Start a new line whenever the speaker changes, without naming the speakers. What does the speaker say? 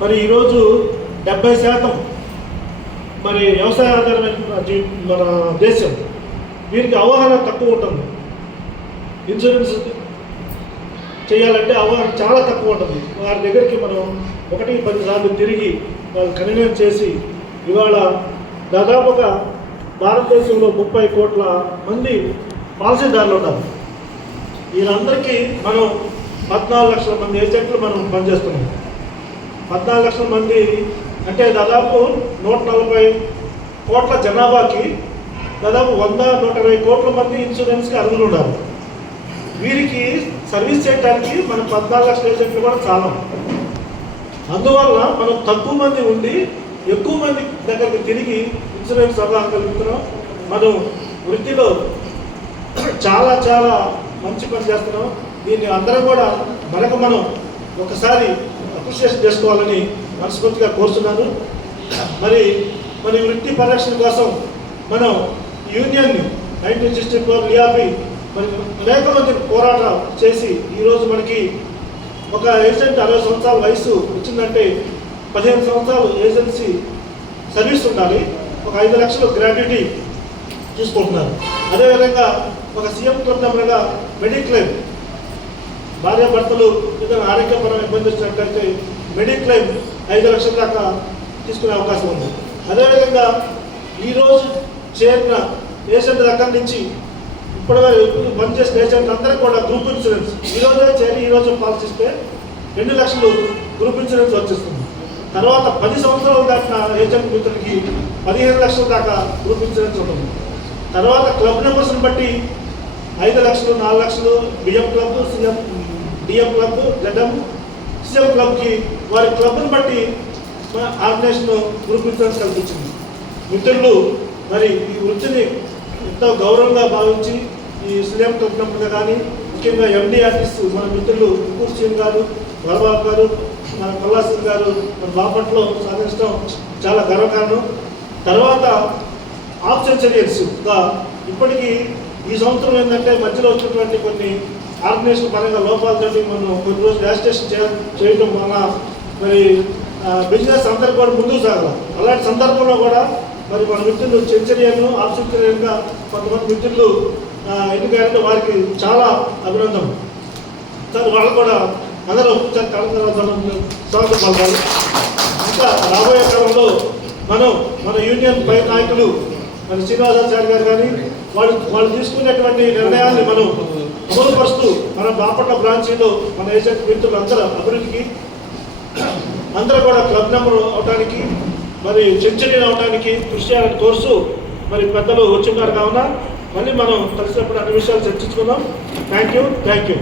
మరి ఈరోజు డెబ్బై శాతం మరి వ్యవసాయ ఆధారమైన మన దేశం వీరికి అవగాహన తక్కువ ఉంటుంది. ఇన్సూరెన్స్ చేయాలంటే అవగాహన చాలా తక్కువ ఉంటుంది. వారి దగ్గరికి మనం ఒకటి పది సార్లు తిరిగి వాళ్ళు కన్వీనెన్స్ చేసి ఇవాళ దాదాపుగా భారతదేశంలో ముప్పై కోట్ల మంది పాలసీదారులు ఉన్నారు. వీళ్ళందరికీ మనం పద్నాలుగు లక్షల మంది ఏజెంట్లు మనం పనిచేస్తున్నాం. పద్నాలుగు లక్షల మంది అంటే దాదాపు నూట నలభై కోట్ల జనాభాకి దాదాపు వంద నూట ఇరవై కోట్ల మంది ఇన్సూరెన్స్కి అర్హులు ఉన్నారు. వీరికి సర్వీస్ చేయడానికి మనం పద్నాలుగు లక్షల ఏజెంట్లు కూడా చాలా అందువల్ల మనం తక్కువ మంది ఉండి ఎక్కువ మంది దగ్గరికి తిరిగి ఇన్సూరెన్స్ సలహా కలుగుతున్నాం మనం వృత్తిలో చాలా చాలా మంచి పని చేస్తున్నాం. దీన్ని అందరం కూడా మనకు మనం ఒకసారి అప్రిషియేషన్ చేసుకోవాలని మనస్ఫూర్తిగా కోరుతున్నాను. మరి మరి వృత్తి పరిరక్షణ కోసం మనం యూనియన్ని నైన్టీన్ సిక్స్టీ ఫోర్ లియాపి మరి అనేక మంది పోరాటం చేసి ఈరోజు మనకి ఒక ఏజెంట్ అరవై సంవత్సరాల వయసు వచ్చిందంటే పదిహేను సంవత్సరాలు ఏజెన్సీ సర్వీస్ ఉండాలి. ఒక ఐదు లక్షలు గ్రాడ్యుటీ తీసుకుంటున్నారు. అదేవిధంగా ఒక సీఎం క్లబ్ నెంబర్గా మెడిక్లెయిమ్ భార్యాభర్తలు ఏదైనా ఆరోగ్యపరమైన ఇబ్బంది వచ్చినట్లయితే మెడిక్లెయిమ్ ఐదు లక్షల దాకా తీసుకునే అవకాశం ఉంది. అదేవిధంగా ఈరోజు చేరిన పేషెంట్ దగ్గర నుంచి ఇప్పటివరకు పనిచేసిన పేషెంట్ అందరికీ కూడా గ్రూప్ ఇన్సూరెన్స్ ఈ చేరి ఈ రోజు రెండు లక్షలు గ్రూప్ ఇన్సూరెన్స్ వచ్చేస్తుంది. తర్వాత పది సంవత్సరాలు దాటిన ఏజెంట్ మిత్రులకి పదిహేను లక్షల దాకా గ్రూప్ ఇన్సూరెన్స్ ఉంటుంది. తర్వాత క్లబ్ నెంబర్స్ని బట్టి ఐదు లక్షలు నాలుగు లక్షలు BM club CM DM club ZM CM క్లబ్కి వారి క్లబ్ని బట్టి ఆర్గనైజేషన్ గ్రూప్ ఇన్సూరెన్స్ కల్పించింది. మిత్రులు మరి ఈ వృత్తిని ఎంతో గౌరవంగా భావించి ఈ సీఎం క్లబ్ కానీ ముఖ్యంగా ఎండి ఆర్టిస్ట్ మన మిత్రులు ముకూర్ సింగ్ గారు వరబాబు గారు మన కొల్లా సింగ్ గారు మన బాపట్లో సాధించడం చాలా గర్వకారణం. తర్వాత ఆప్షన్ సెంచరీస్గా ఇప్పటికీ ఈ సంవత్సరం ఏంటంటే మధ్యలో వచ్చినటువంటి కొన్ని ఆర్గనైజేషన్ పరంగా లోపాలతోటి మనం కొన్ని రోజులు రిజిస్ట్రేషన్ చేయ చేయడం వలన మరి బిజినెస్ అందరు కూడా ముందుకు సాగలం. అలాంటి సందర్భంలో కూడా మరి మన మిత్రులు సెంచరియన్ ఆఫ్ కొంతమంది మిత్రులు ఆ, వారికి చాలా అభినందన సార్ వాళ్ళు కూడా అందరూ ఒకసారి కలగడం స్వాగతం పలకాలి ఇంకా రాబోయే కాలంలో మనం మన యూనియన్ పై నాయకులు మన శ్రీనివాసాచార్య గారు కానీ వాళ్ళు వాళ్ళు తీసుకునేటువంటి నిర్ణయాన్ని మనం అమలుపరుస్తూ మన బాపట్ల బ్రాంచీలో మన ఏజెంట్ మిత్రులు అందరూ అభివృద్ధికి అందరూ కూడా క్లబ్ నెంబర్ అవడానికి మరి సెంచరీ అవడానికి కృషి చేయాలని కోరుస్తూ మరి పెద్దలు వచ్చిన్నారు కావున మళ్ళీ మనం కలిసినప్పుడు అన్ని విషయాలు చర్చించుకుందాం. Thank you thank you